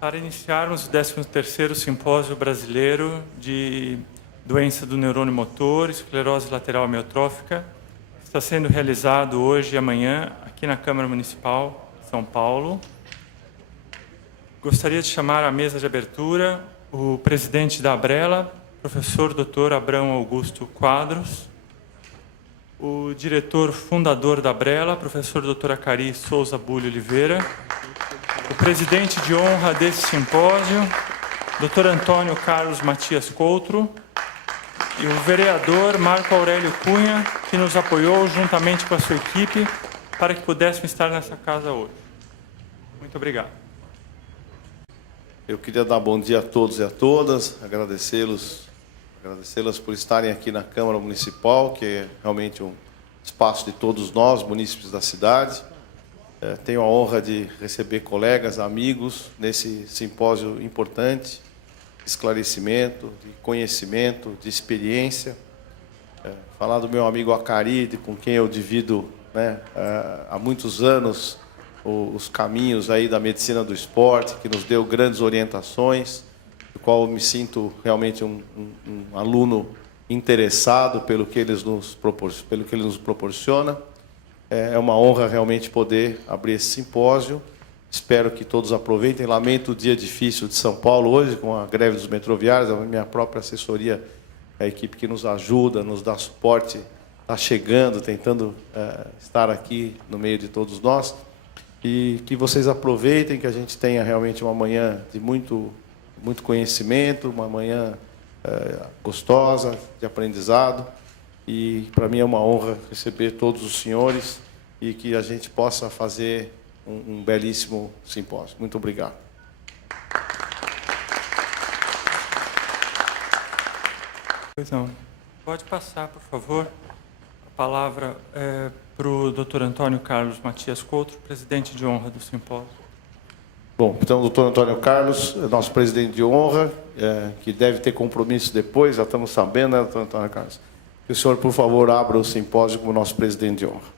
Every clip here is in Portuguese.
Para iniciarmos o 13º Simpósio Brasileiro de Doença do Neurônio Motor, Esclerose Lateral Amiotrófica, está sendo realizado hoje e amanhã aqui na Câmara Municipal de São Paulo. Gostaria de chamar à mesa de abertura o presidente da ABRELA, professor Dr. Abrão Augusto Quadros, o diretor fundador da ABRELA, professor Dr. Acari Souza Bulho Oliveira, o presidente de honra desse simpósio, Dr. Antônio Carlos Matias Coutro, e o vereador Marco Aurélio Cunha, que nos apoiou juntamente com a sua equipe para que pudéssemos estar nessa casa hoje. Muito obrigado. Eu queria dar bom dia a todos e a todas, agradecê-las por estarem aqui na Câmara Municipal, que é realmente um espaço de todos nós, munícipes da cidade. Tenho a honra de receber colegas, amigos, nesse simpósio importante, de esclarecimento, de conhecimento, de experiência. Falar do meu amigo Acari, com quem eu divido, há muitos anos os caminhos aí da medicina do esporte, que nos deu grandes orientações, do qual eu me sinto realmente um aluno interessado pelo que ele nos proporciona. É uma honra realmente poder abrir esse simpósio. Espero que todos aproveitem. Lamento o dia difícil de São Paulo hoje, com a greve dos metroviários. A minha própria assessoria, a equipe que nos ajuda, nos dá suporte, está chegando, tentando estar aqui no meio de todos nós. E que vocês aproveitem, que a gente tenha realmente uma manhã de muito conhecimento, uma manhã gostosa, de aprendizado. E para mim é uma honra receber todos os senhores e que a gente possa fazer um belíssimo simpósio. Muito obrigado. Pois não. Pode passar, por favor, a palavra para o Dr. Antônio Carlos Matias Coutro, presidente de honra do simpósio. Bom, então, o doutor Antônio Carlos, nosso presidente de honra, que deve ter compromisso depois, já estamos sabendo, né, doutor Antônio Carlos? Que o senhor, por favor, abra o simpósio como nosso presidente de honra.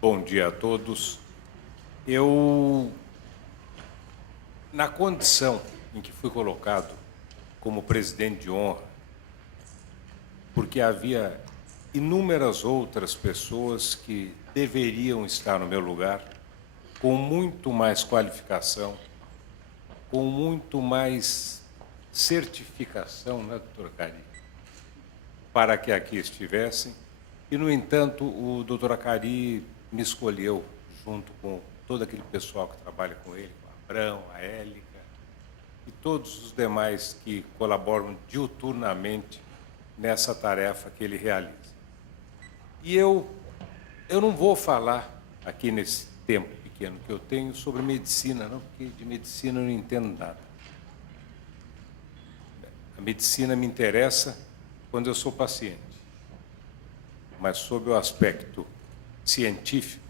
Bom dia a todos. Eu, na condição em que fui colocado como presidente de honra, porque havia inúmeras outras pessoas que deveriam estar no meu lugar, com muito mais qualificação, com muito mais certificação, né, doutor Acari, para que aqui estivessem. E, no entanto, o doutor Acari me escolheu, junto com todo aquele pessoal que trabalha com ele, com o Abrão, a Élica, e todos os demais que colaboram diuturnamente nessa tarefa que ele realiza. E eu não vou falar aqui nesse tempo pequeno que eu tenho sobre medicina, não, porque de medicina eu não entendo nada. A medicina me interessa quando eu sou paciente, mas sob o aspecto científico,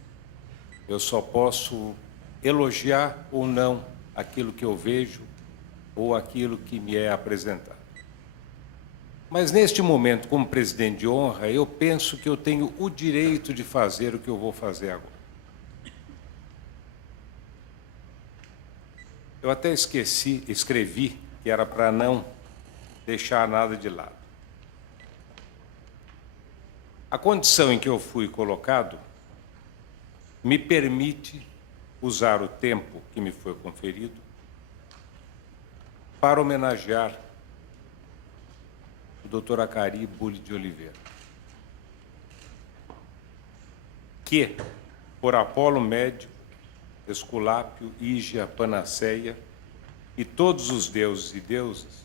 eu só posso elogiar ou não aquilo que eu vejo ou aquilo que me é apresentado. Mas, neste momento, como presidente de honra, eu penso que eu tenho o direito de fazer o que eu vou fazer agora. Eu até escrevi que era para não deixar nada de lado. A condição em que eu fui colocado me permite usar o tempo que me foi conferido para homenagear o Dr. Acari Bulho de Oliveira, que, por Apolo Médio, Esculápio, Ígia, Panaceia e todos os deuses e deusas,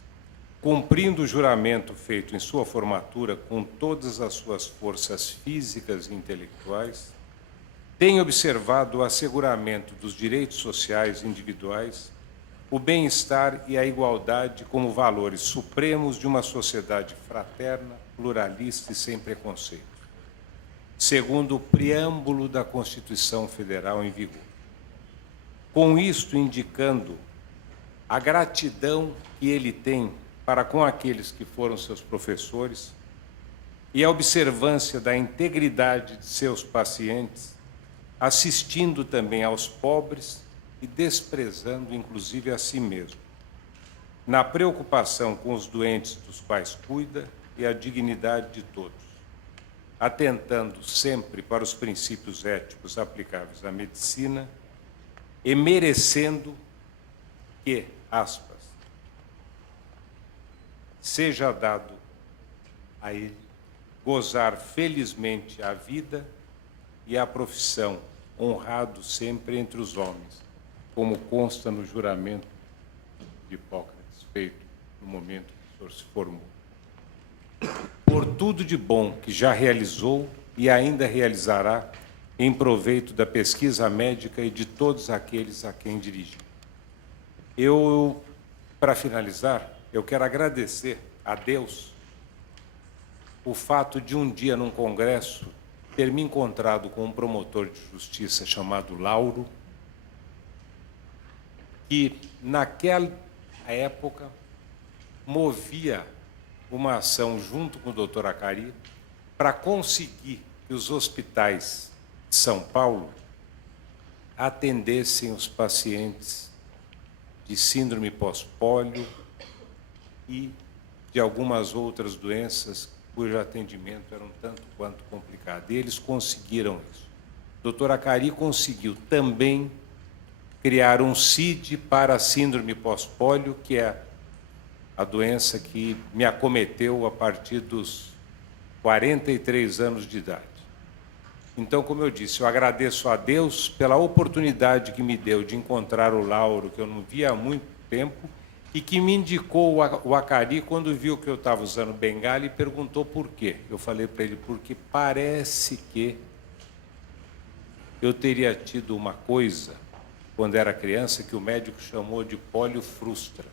cumprindo o juramento feito em sua formatura com todas as suas forças físicas e intelectuais, tem observado o asseguramento dos direitos sociais individuais, o bem-estar e a igualdade como valores supremos de uma sociedade fraterna, pluralista e sem preconceito, segundo o preâmbulo da Constituição Federal em vigor. Com isto indicando a gratidão que ele tem para com aqueles que foram seus professores e a observância da integridade de seus pacientes assistindo também aos pobres e desprezando inclusive a si mesmo, na preocupação com os doentes dos quais cuida e a dignidade de todos, atentando sempre para os princípios éticos aplicáveis à medicina e merecendo que, aspas, seja dado a ele gozar felizmente a vida e a profissão, honrado sempre entre os homens, como consta no juramento de Hipócrates, feito no momento que o senhor se formou. Por tudo de bom que já realizou e ainda realizará em proveito da pesquisa médica e de todos aqueles a quem dirige. Para finalizar, eu quero agradecer a Deus o fato de um dia, num congresso, ter me encontrado com um promotor de justiça chamado Lauro, que, naquela época, movia uma ação junto com o doutor Acari para conseguir que os hospitais de São Paulo atendessem os pacientes de síndrome pós-pólio e de algumas outras doenças cujo atendimento era um tanto quanto complicado. E eles conseguiram isso. O doutor Acari conseguiu também criar um CID para a síndrome pós-pólio, que é a doença que me acometeu a partir dos 43 anos de idade. Então, como eu disse, eu agradeço a Deus pela oportunidade que me deu de encontrar o Lauro, que eu não via há muito tempo, e que me indicou o Acari quando viu que eu estava usando bengala e perguntou por quê. Eu falei para ele, porque parece que eu teria tido uma coisa, quando era criança, que o médico chamou de pólio frustra.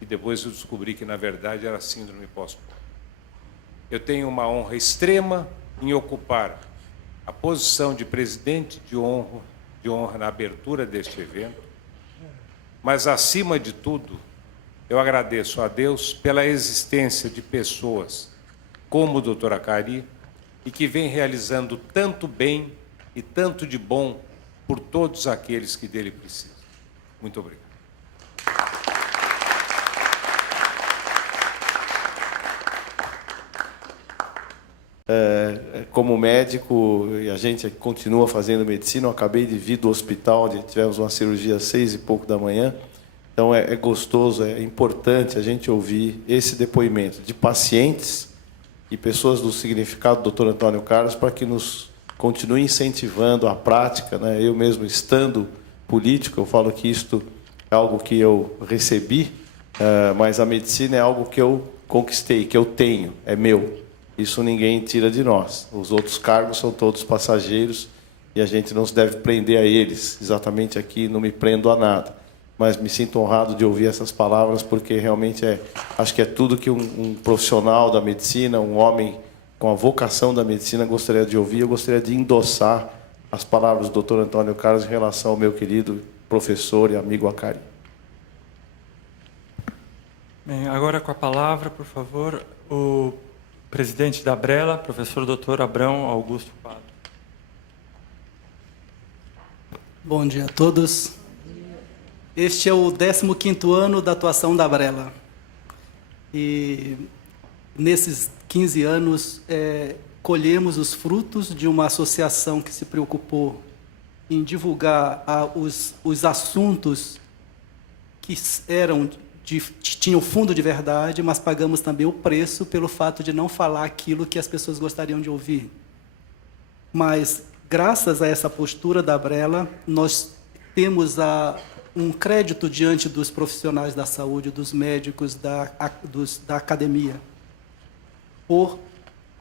E depois eu descobri que, na verdade, era síndrome pós-pólio. Eu tenho uma honra extrema em ocupar a posição de presidente de honra na abertura deste evento, mas, acima de tudo, eu agradeço a Deus pela existência de pessoas como o doutor Acari e que vem realizando tanto bem e tanto de bom por todos aqueles que dele precisam. Muito obrigado. Como médico, e a gente continua fazendo medicina, eu acabei de vir do hospital, onde tivemos uma cirurgia às 6 e pouco da manhã, então é gostoso, é importante a gente ouvir esse depoimento de pacientes e pessoas do significado do Dr. Antônio Carlos para que nos continue incentivando a prática, né? Eu mesmo estando político, eu falo que isto é algo que eu recebi, mas a medicina é algo que eu conquistei, que eu tenho, é meu. Isso ninguém tira de nós. Os outros cargos são todos passageiros e a gente não se deve prender a eles. Exatamente aqui não me prendo a nada. Mas me sinto honrado de ouvir essas palavras porque realmente acho que é tudo que um profissional da medicina, um homem com a vocação da medicina gostaria de ouvir. Eu gostaria de endossar as palavras do Dr. Antônio Carlos em relação ao meu querido professor e amigo Acari. Bem, agora com a palavra, por favor, o presidente da Brela, professor Dr. Abrão Augusto Quadros. Bom dia a todos. Este é o 15º ano da atuação da Brela. E nesses 15 anos colhemos os frutos de uma associação que se preocupou em divulgar os assuntos que tinham fundo de verdade, mas pagamos também o preço pelo fato de não falar aquilo que as pessoas gostariam de ouvir. Mas, graças a essa postura da Brela, nós temos um crédito diante dos profissionais da saúde, dos médicos, da academia, por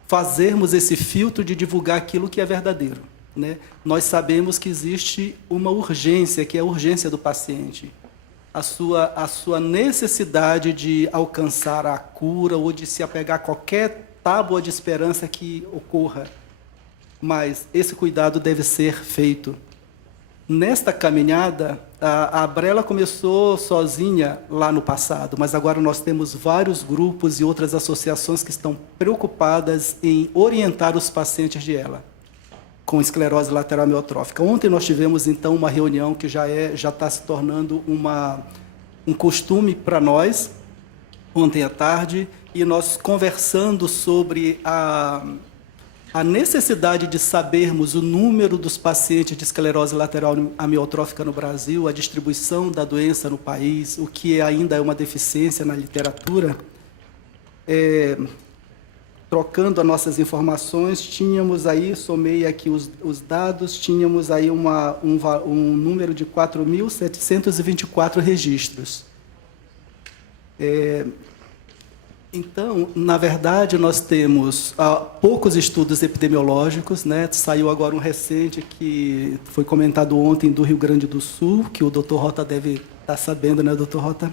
fazermos esse filtro de divulgar aquilo que é verdadeiro, né? Nós sabemos que existe uma urgência, que é a urgência do paciente. A sua necessidade de alcançar a cura ou de se apegar a qualquer tábua de esperança que ocorra. Mas esse cuidado deve ser feito. Nesta caminhada, a Brela começou sozinha lá no passado, mas agora nós temos vários grupos e outras associações que estão preocupadas em orientar os pacientes de ela. com esclerose lateral amiotrófica. Ontem nós tivemos, então, uma reunião que já está se tornando um costume para nós, ontem à tarde, e nós conversando sobre a necessidade de sabermos o número dos pacientes de esclerose lateral amiotrófica no Brasil, a distribuição da doença no país, o que ainda é uma deficiência na literatura. Trocando as nossas informações, tínhamos aí, somei aqui os dados, tínhamos aí um número de 4.724 registros. Então, na verdade, nós temos poucos estudos epidemiológicos, né? Saiu agora um recente que foi comentado ontem do Rio Grande do Sul, que o Dr. Rota deve estar sabendo, né, Dr. Rota?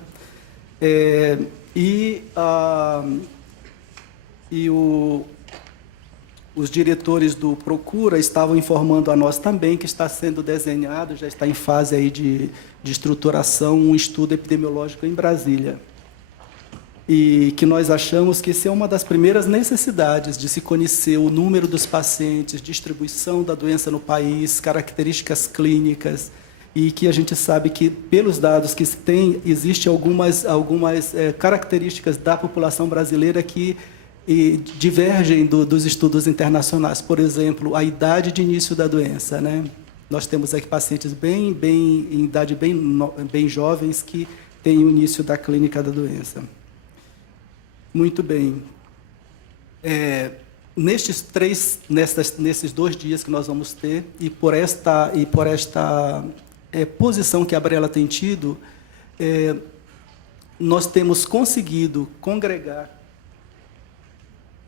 Os diretores do Procura estavam informando a nós também que está sendo desenhado, já está em fase aí de estruturação, um estudo epidemiológico em Brasília. E que nós achamos que essa é uma das primeiras necessidades de se conhecer o número dos pacientes, distribuição da doença no país, características clínicas, e que a gente sabe que, pelos dados que se tem, existem algumas características da população brasileira que divergem dos estudos internacionais. Por exemplo, a idade de início da doença, né? Nós temos aqui pacientes em idade bem jovens que têm o início da clínica da doença. Muito bem. Nesses 2 dias que nós vamos ter, e por esta posição que a Brela tem tido, nós temos conseguido congregar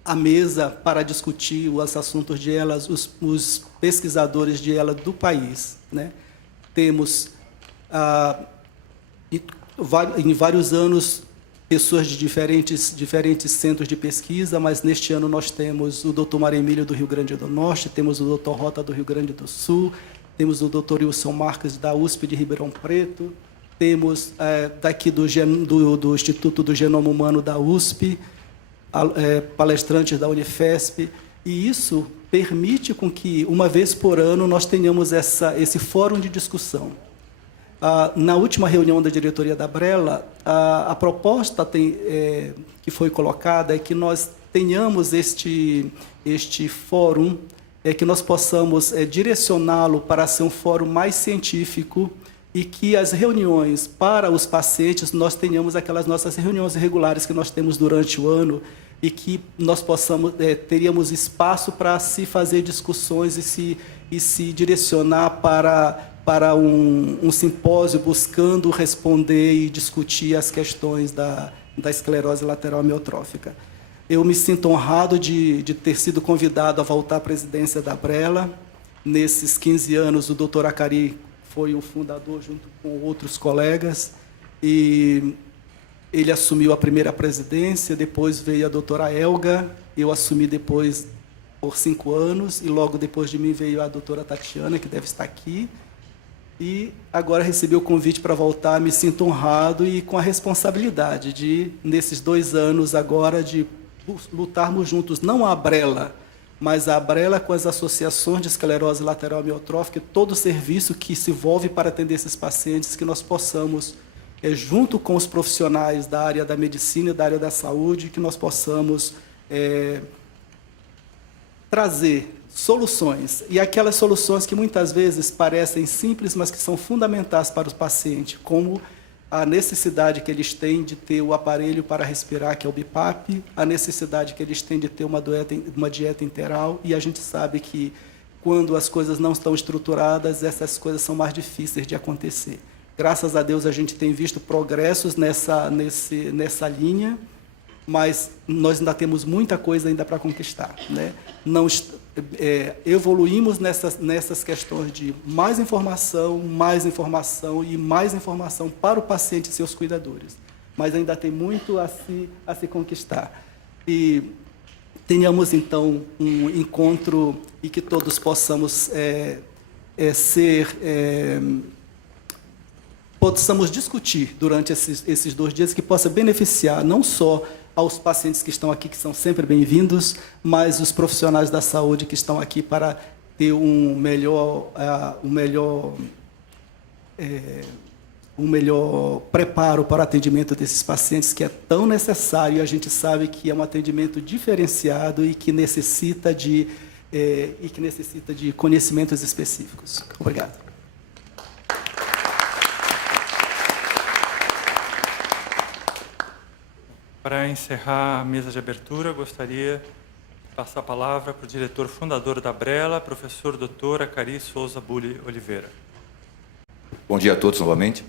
a mesa para discutir os assuntos de elas, os pesquisadores de ela do país, né? Temos, em vários anos, pessoas de diferentes centros de pesquisa, mas neste ano nós temos o Dr. Mário Emílio do Rio Grande do Norte, temos o Dr. Rota do Rio Grande do Sul, temos o Dr. Wilson Marques da USP de Ribeirão Preto, temos daqui do Instituto do Genoma Humano da USP, palestrantes da Unifesp, e isso permite com que, uma vez por ano, nós tenhamos esse fórum de discussão. Na última reunião da diretoria da Brela, a proposta que foi colocada é que nós tenhamos este fórum, que nós possamos direcioná-lo para ser um fórum mais científico e que as reuniões para os pacientes, nós tenhamos aquelas nossas reuniões regulares que nós temos durante o ano e que nós teríamos espaço para se fazer discussões e se direcionar para um simpósio buscando responder e discutir as questões da esclerose lateral amiotrófica. Eu me sinto honrado de ter sido convidado a voltar à presidência da Brela. Nesses 15 anos, o doutor Acari foi o fundador, junto com outros colegas, e ele assumiu a primeira presidência, depois veio a doutora Elga, eu assumi depois por 5 anos, e logo depois de mim veio a doutora Tatiana, que deve estar aqui, e agora recebi o convite para voltar, me sinto honrado e com a responsabilidade de, nesses 2 anos agora, de lutarmos juntos, não a Brela, mas a Brela com as associações de esclerose lateral amiotrófica e todo o serviço que se envolve para atender esses pacientes, que nós possamos, junto com os profissionais da área da medicina e da área da saúde, que nós possamos trazer soluções, e aquelas soluções que muitas vezes parecem simples, mas que são fundamentais para o paciente, como a necessidade que eles têm de ter o aparelho para respirar, que é o BiPAP, a necessidade que eles têm de ter uma dieta interal, e a gente sabe que, quando as coisas não estão estruturadas, essas coisas são mais difíceis de acontecer. Graças a Deus, a gente tem visto progressos nessa linha, mas nós ainda temos muita coisa ainda para conquistar, né? Evoluímos nessas questões de mais informação e mais informação para o paciente e seus cuidadores, mas ainda tem muito a se conquistar. E tenhamos, então, um encontro e que todos possamos possamos discutir durante esses 2 dias, que possa beneficiar não só aos pacientes que estão aqui, que são sempre bem-vindos, mas os profissionais da saúde que estão aqui para ter um melhor preparo para o atendimento desses pacientes, que é tão necessário, e a gente sabe que é um atendimento diferenciado e que necessita de conhecimentos específicos. Obrigado. Para encerrar a mesa de abertura, gostaria de passar a palavra para o diretor fundador da Brela, professor Dr. Acari Souza Bulli Oliveira. Bom dia a todos novamente.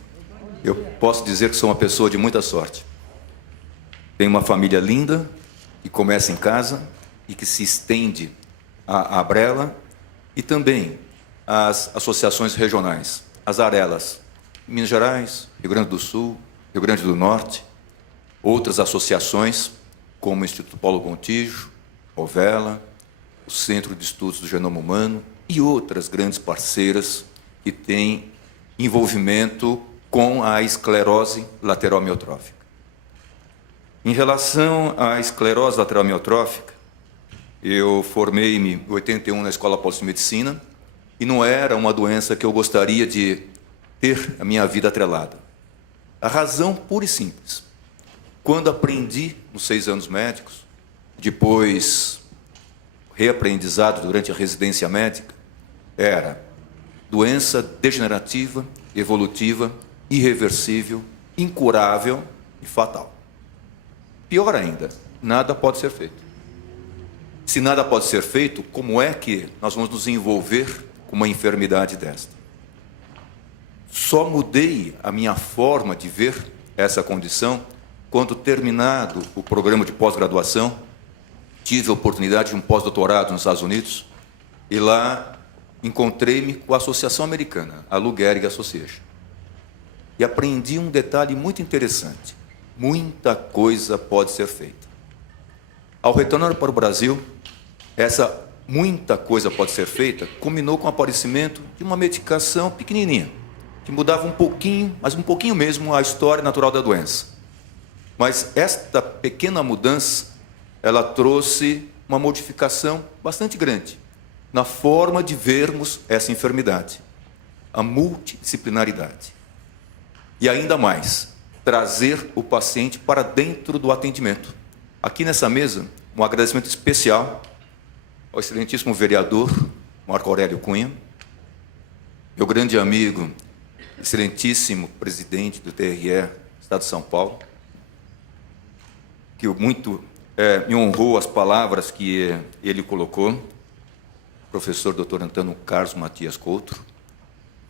Eu posso dizer que sou uma pessoa de muita sorte. Tenho uma família linda, que começa em casa e que se estende à Brela, e também às associações regionais, as arelas, Minas Gerais, Rio Grande do Sul, Rio Grande do Norte, outras associações, como o Instituto Paulo Gontijo, Ovela, o Centro de Estudos do Genoma Humano e outras grandes parceiras que têm envolvimento com a esclerose lateral amiotrófica. Em relação à esclerose lateral amiotrófica, eu formei-me em 81 na Escola Paulista de Medicina e não era uma doença que eu gostaria de ter a minha vida atrelada. A razão pura e simples. Quando aprendi nos 6 anos médicos, depois reaprendizado durante a residência médica, era doença degenerativa, evolutiva, irreversível, incurável e fatal. Pior ainda, nada pode ser feito. Se nada pode ser feito, como é que nós vamos nos envolver com uma enfermidade desta? Só mudei a minha forma de ver essa condição quando, terminado o programa de pós-graduação, tive a oportunidade de um pós-doutorado nos Estados Unidos e lá encontrei-me com a Associação Americana, a Lou Gehrig Association. E aprendi um detalhe muito interessante. Muita coisa pode ser feita. Ao retornar para o Brasil, essa muita coisa pode ser feita combinou com o aparecimento de uma medicação pequenininha, que mudava um pouquinho, mas um pouquinho mesmo, a história natural da doença. Mas esta pequena mudança, ela trouxe uma modificação bastante grande na forma de vermos essa enfermidade, a multidisciplinaridade. E ainda mais, trazer o paciente para dentro do atendimento. Aqui nessa mesa, um agradecimento especial ao excelentíssimo vereador Marco Aurélio Cunha, meu grande amigo, excelentíssimo presidente do TRE, Estado de São Paulo, que muito me honrou as palavras que ele colocou, professor Dr. Antônio Carlos Matias Couto,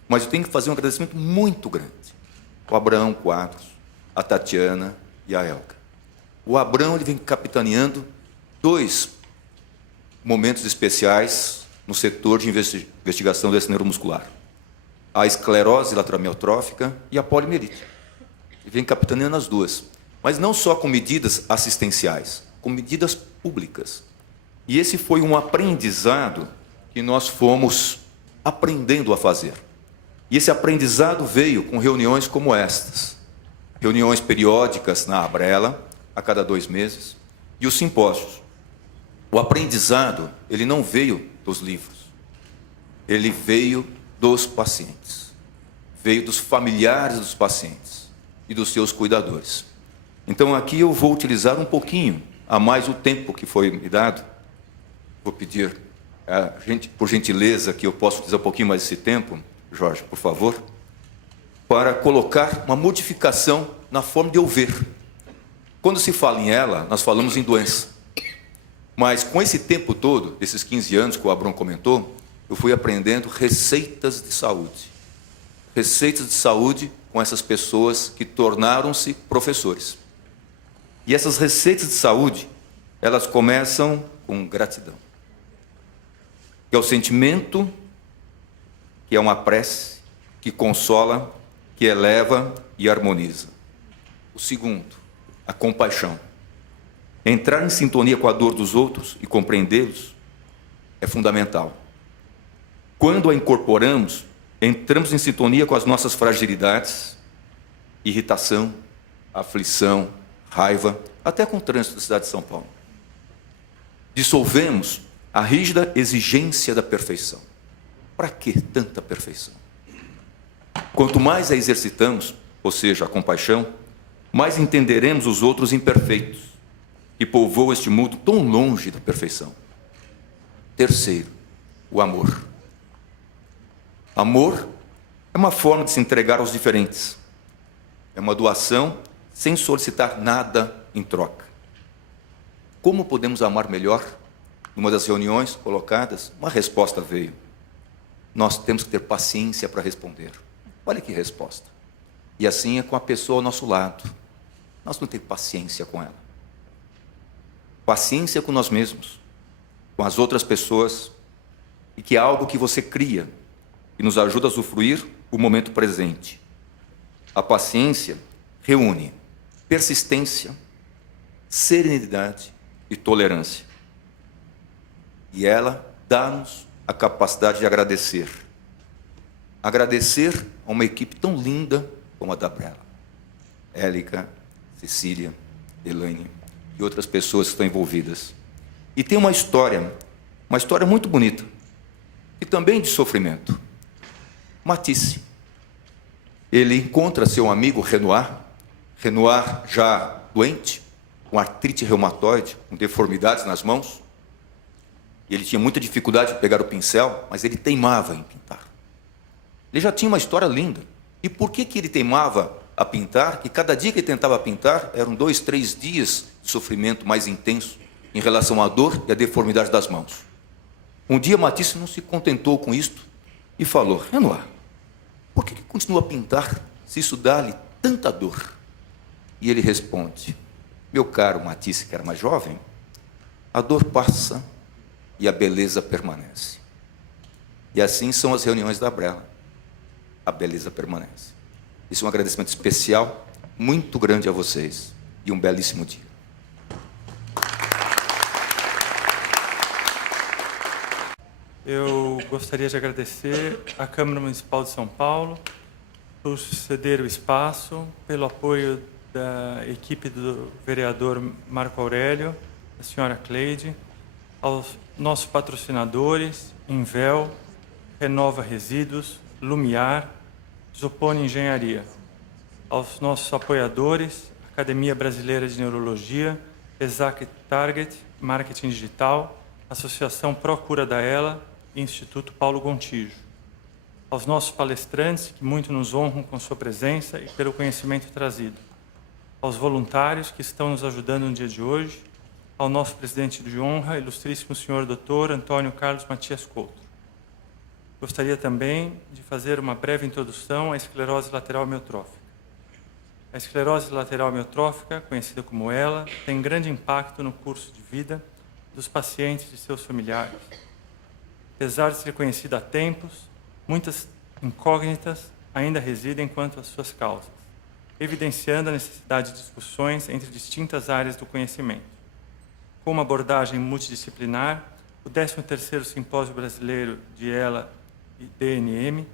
mas eu tenho que fazer um agradecimento muito grande ao Abraão Quadros, a Tatiana e a Elka. O Abraão ele vem capitaneando 2 momentos especiais no setor de investigação desse neuromuscular: a esclerose lateral amiotrófica e a poliomielite. Ele vem capitaneando as 2. Mas não só com medidas assistenciais, com medidas públicas. E esse foi um aprendizado que nós fomos aprendendo a fazer. E esse aprendizado veio com reuniões como estas, reuniões periódicas na Abrela, a cada 2 meses, e os simpósios. O aprendizado, ele não veio dos livros, ele veio dos pacientes, veio dos familiares dos pacientes e dos seus cuidadores. Então, aqui eu vou utilizar um pouquinho a mais o tempo que foi me dado. Vou pedir, por gentileza, que eu possa utilizar um pouquinho mais esse tempo, Jorge, por favor, para colocar uma modificação na forma de eu ver. Quando se fala em ela, nós falamos em doença. Mas com esse tempo todo, esses 15 anos que o Abrão comentou, eu fui aprendendo receitas de saúde. Receitas de saúde com essas pessoas que tornaram-se professores. E essas receitas de saúde, elas começam com gratidão. Que é o sentimento, que é uma prece, que consola, que eleva e harmoniza. O segundo, a compaixão. Entrar em sintonia com a dor dos outros e compreendê-los é fundamental. Quando a incorporamos, entramos em sintonia com as nossas fragilidades, irritação, aflição, raiva, até com o trânsito da cidade de São Paulo. Dissolvemos a rígida exigência da perfeição. Para que tanta perfeição? Quanto mais a exercitamos, ou seja, a compaixão, mais entenderemos os outros imperfeitos que povoam este mundo tão longe da perfeição. Terceiro, o amor. Amor é uma forma de se entregar aos diferentes. É uma doação sem solicitar nada em troca. Como podemos amar melhor? Numa das reuniões colocadas, uma resposta veio. Nós temos que ter paciência para responder. Olha que resposta. E assim é com a pessoa ao nosso lado. Nós não temos paciência com ela. Paciência com nós mesmos, com as outras pessoas, e que é algo que você cria e nos ajuda a usufruir o momento presente. A paciência reúne persistência, serenidade e tolerância. E ela dá-nos a capacidade de agradecer. Agradecer a uma equipe tão linda como a da Brela. Élica, Cecília, Elaine e outras pessoas que estão envolvidas. E tem uma história muito bonita, e também de sofrimento. Matisse. Ele encontra seu amigo Renoir já doente, com artrite reumatoide, com deformidades nas mãos. E ele tinha muita dificuldade de pegar o pincel, mas ele teimava em pintar. Ele já tinha uma história linda. E por que ele teimava a pintar? Que cada dia que ele tentava pintar, eram 2, 3 dias de sofrimento mais intenso em relação à dor e à deformidade das mãos. Um dia Matisse não se contentou com isto e falou: Renoir, por que continua a pintar se isso dá-lhe tanta dor? E ele responde: meu caro Matisse, que era mais jovem, a dor passa e a beleza permanece. E assim são as reuniões da Brela. A beleza permanece. Isso é um agradecimento especial, muito grande a vocês. E um belíssimo dia. Eu gostaria de agradecer à Câmara Municipal de São Paulo por ceder o espaço, pelo apoio da equipe do vereador Marco Aurélio, da senhora Cleide, aos nossos patrocinadores, Invel, Renova Resíduos, Lumiar, Zopone Engenharia, aos nossos apoiadores, Academia Brasileira de Neurologia, Exact Target, Marketing Digital, Associação Procura da Ela e Instituto Paulo Gontijo, aos nossos palestrantes, que muito nos honram com sua presença e pelo conhecimento trazido, aos voluntários que estão nos ajudando no dia de hoje, ao nosso presidente de honra, ilustríssimo senhor Dr. Antônio Carlos Matias Couto. Gostaria também de fazer uma breve introdução à esclerose lateral amiotrófica. A esclerose lateral amiotrófica, conhecida como ELA, tem grande impacto no curso de vida dos pacientes e seus familiares. Apesar de ser conhecida há tempos, muitas incógnitas ainda residem quanto às suas causas, evidenciando a necessidade de discussões entre distintas áreas do conhecimento. Com uma abordagem multidisciplinar, o 13º Simpósio Brasileiro de ELA e DNM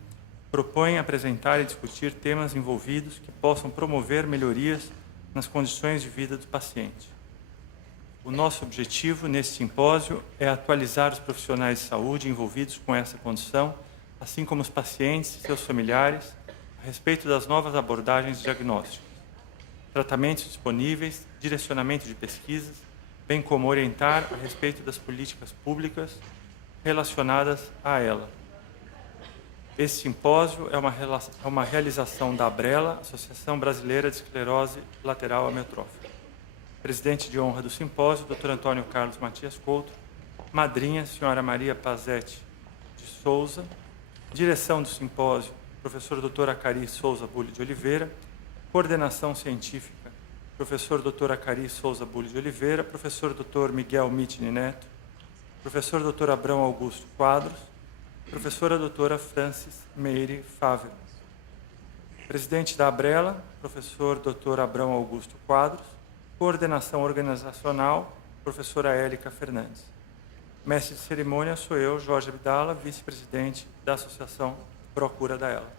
propõe apresentar e discutir temas envolvidos que possam promover melhorias nas condições de vida do paciente. O nosso objetivo neste simpósio é atualizar os profissionais de saúde envolvidos com essa condição, assim como os pacientes e seus familiares, a respeito das novas abordagens diagnósticas, tratamentos disponíveis, direcionamento de pesquisas, bem como orientar a respeito das políticas públicas relacionadas a ela. Esse simpósio é uma realização da ABRELA, Associação Brasileira de Esclerose Lateral Amiotrófica. Presidente de honra do simpósio, Dr. Antônio Carlos Matias Couto. Madrinha, senhora Maria Pazete de Souza. Direção do simpósio, professor Dr. Acari Souza Bulli de Oliveira. Coordenação científica, professor Dr. Acari Souza Bulli de Oliveira, professor Dr. Miguel Mitini Neto, professor Dr. Abrão Augusto Quadros, professora doutora Francis Meire Fávero. Presidente da ABRELA, professor Dr. Abrão Augusto Quadros. Coordenação organizacional, professora Élica Fernandes. Mestre de cerimônia sou eu, Jorge Abdala, vice-presidente da Associação Procura da Ela.